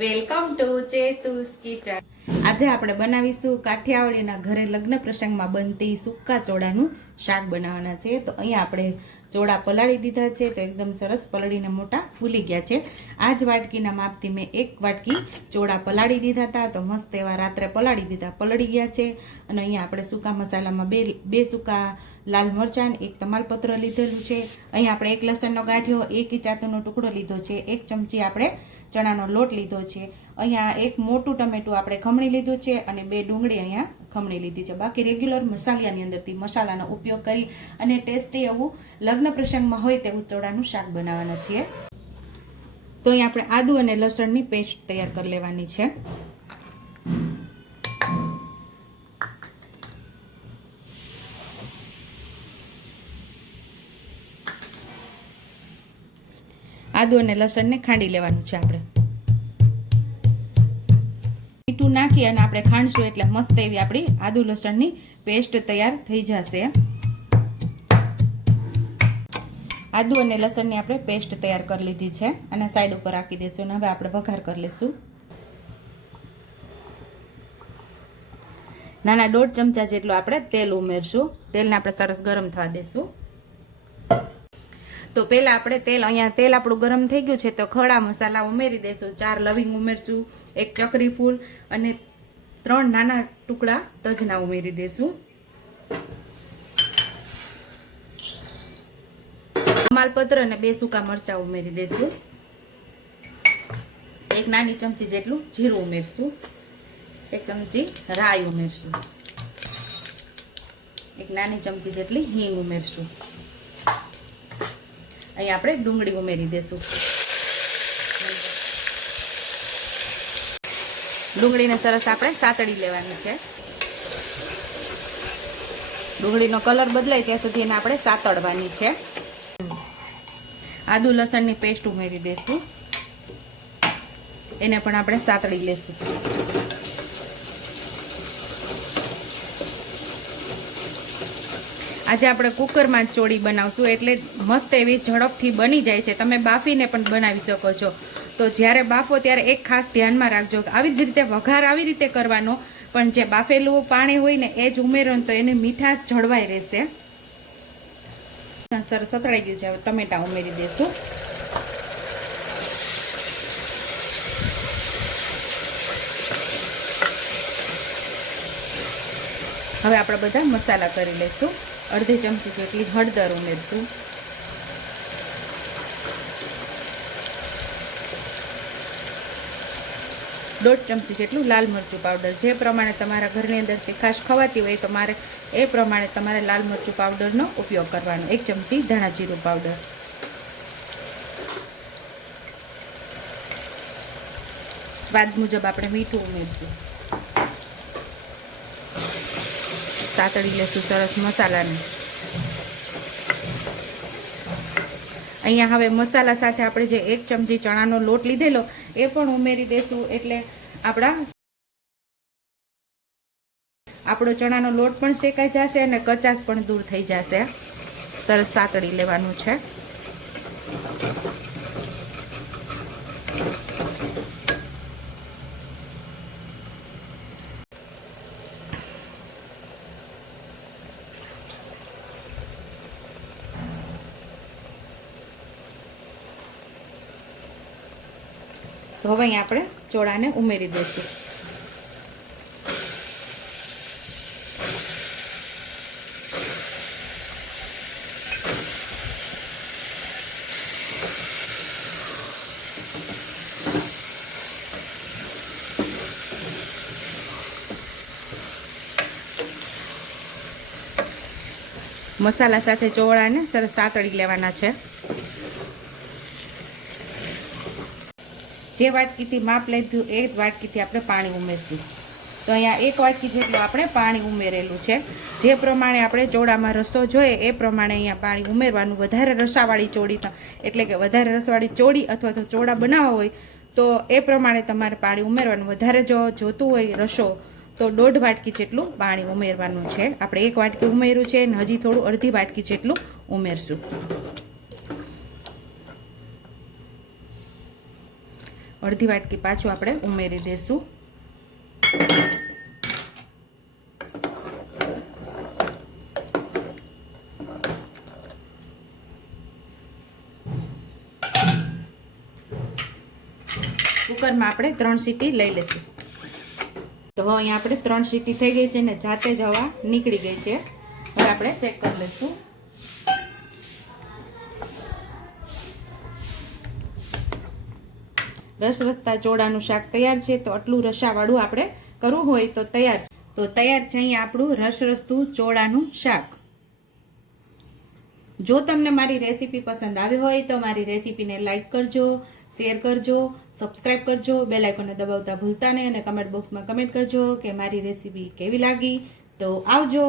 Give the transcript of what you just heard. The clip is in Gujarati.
Welcome to ચેતુસ kitchen. આજે આપણે બનાવીશું કાઠિયાવાડીના ઘરે લગ્ન પ્રસંગમાં બનતી સૂકા ચોળાનું શાક બનાવવાના છે. તો અહીંયા આપણે ચોળા પલાળી દીધા છે, તો એકદમ સરસ પલળીને મોટા ફૂલી ગયા છે. આ જ વાટકીના માપથી મેં એક વાટકી ચોળા પલાળી દીધા હતા, તો મસ્ત એવા રાત્રે પલાળી દીધા, પલળી ગયા છે. અને અહીંયા આપણે સૂકા મસાલામાં બે બે સૂકા લાલ મરચાં એક તમાલપત્ર લીધેલું છે. અહીંયા આપણે એક લસણનો ગાંઠિયો, એક ચાતુનો ટુકડો લીધો છે. એક ચમચી આપણે ચણાનો લોટ લીધો છે. અહીંયા એક મોટું ટમેટું આપણે ખમણી લીધું છે અને બે ડુંગળી અહીંયા ખમણી લીધી છે. બાકી રેગ્યુલર મસાલિયાની અંદરથી મસાલાનો ઉપયોગ કરી અને ટેસ્ટી એવું લગ્ન પ્રસંગમાં હોય તેવું ચોળાનું શાક બનાવવાના છીએ. તો અહીંયા આપણે આદુ અને લસણની પેસ્ટ તૈયાર કરી લેવાની છે. આદુ અને લસણને ખાંડી લેવાનું છે આપણે. મીઠું નાખી અને આપણે ખાંડશું એટલે મસ્ત એવી આપણી આદુ લસણની પેસ્ટ તૈયાર થઈ જશે. આદુ અને લસણની આપણે પેસ્ટ તૈયાર કરી લીધી છે અને સાઈડ ઉપર રાખી દઈશું અને હવે આપણે વઘાર કરી લઈશું. નાના દોઢ ચમચા જેટલું આપણે તેલ ઉમેરશું. તેલને આપણે સરસ ગરમ થવા દઈશું. તો પહેલાં આપણે તેલ, અહીંયા તેલ આપણું ગરમ થઈ ગયું છે તો ખડા મસાલા ઉમેરી દઈશું. ચાર લવિંગ ઉમેરશું, એક ચકરી ફૂલ અને ત્રણ નાના ટુકડા તજના ઉમેરી દઈશું. માલપત્ર અને બે સૂકા મરચાં ઉમેરી દઈશું. એક નાની ચમચી જેટલું જીરું ઉમેરશું. એક ચમચી રાઈ ઉમેરશું. એક નાની ચમચી જેટલી હિંગ ઉમેરશું. અહીં આપણે ડુંગળી ઉમેરી દઈશું ડુંગળીને સરસ આપણે સાતડી લેવાની છે. ડુંગળીનો કલર બદલાય ત્યાં સુધી એને આપણે સાતડવાની છે. આદુ લસણની પેસ્ટ ઉમેરી દઈશું એને પણ આપણે સાતડી લેશું. આજે આપણે કુકરમાં જ ચોળી બનાવશું, એટલે મસ્ત એવી ઝડપથી બની જાય છે. તમે બાફીને પણ બનાવી શકો છો. તો જ્યારે બાફો ત્યારે એક ખાસ ધ્યાનમાં રાખજો આવી જ રીતે વઘાર આવી રીતે કરવાનો, પણ જે બાફેલું પાણી હોય ને એ જ ઉમેરો તો એની મીઠાશ જળવાઈ રહેશે. સરસ સતળાઈ ગયું છે. ટમેટા ઉમેરી દઈશું હવે આપણે બધા મસાલા કરી લઈશું. અડધી ચમચી જેટલી હળદર ઉમેરશું. દોઢ ચમચી જેટલું લાલ મરચું પાવડર. જે પ્રમાણે તમારા ઘરની અંદર તીખાશ ખવાતી હોય તો મારે એ પ્રમાણે તમારે લાલ મરચું પાવડરનો ઉપયોગ કરવાનો. એક ચમચી ધાણા જીરું પાવડર. સ્વાદ મુજબ આપણે મીઠું ઉમેરશું. સાતળી લેશું સરસ મસાલાને. અહીંયા હવે મસાલા સાથે આપણે જે એક ચમચી ચણાનો લોટ લીધેલો, એ પણ ઉમેરી દઈશું એટલે આપણા આપણો ચણાનો લોટ પણ શેકાઈ જશે અને કચાશ પણ દૂર થઈ જશે. સરસ સાતળી લેવાનું છે. તો હવે અહીં આપણે ચોળાને ઉમેરી દઈશું. મસાલા સાથે ચોળાને સરસ સાતળી લેવાના છે. જે વાટકીથી માપ લીધું એ વાટકીથી આપણે પાણી ઉમેરશું. તો અહીંયા એક વાટકી જેટલું આપણે પાણી ઉમેરેલું છે. જે પ્રમાણે આપણે ચોળામાં રસો જોઈએ, એ પ્રમાણે અહીંયા પાણી ઉમેરવાનું. વધારે રસાવાળી ચોળી એટલે કે વધારે રસવાળી ચોળી અથવા તો ચોળા બનાવવા હોય, તો એ પ્રમાણે તમારે પાણી ઉમેરવાનું. વધારે જો જોતું હોય રસો, તો દોઢ વાટકી જેટલું પાણી ઉમેરવાનું છે. આપણે એક વાટકી ઉમેર્યું છે અને હજી થોડું અડધી વાટકી જેટલું ઉમેરશું. અડધી વાટકી પાછું આપણે ઉમેરી દઈશું કુકરમાં આપણે ત્રણ સીટી લઈ લઈશું તો હવે અહીંયા આપણે ત્રણ સીટી થઈ ગઈ છે ને જાતે જ હવા નીકળી ગઈ છે. હવે આપણે ચેક કરી લઈશું. રસ રસતા ચોળાનું શાક તૈયાર છે, તો આટલું રસાવાળું આપણે કરવું હોય તો તૈયાર છે. તો તૈયાર છે અહીંયા આપણું રસ રસતું ચોળાનું શાક. જો તમને મારી રેસીપી પસંદ આવી હોય તો મારી રેસીપીને લાઇક કરજો, શેર કરજો સબસ્ક્રાઈબ કરજો, બેલ આઇકોનને દબાવતા ભૂલતા નહીં અને કમેન્ટ બોક્સમાં કમેન્ટ કરજો કે મારી રેસીપી કેવી લાગી. તો આવજો.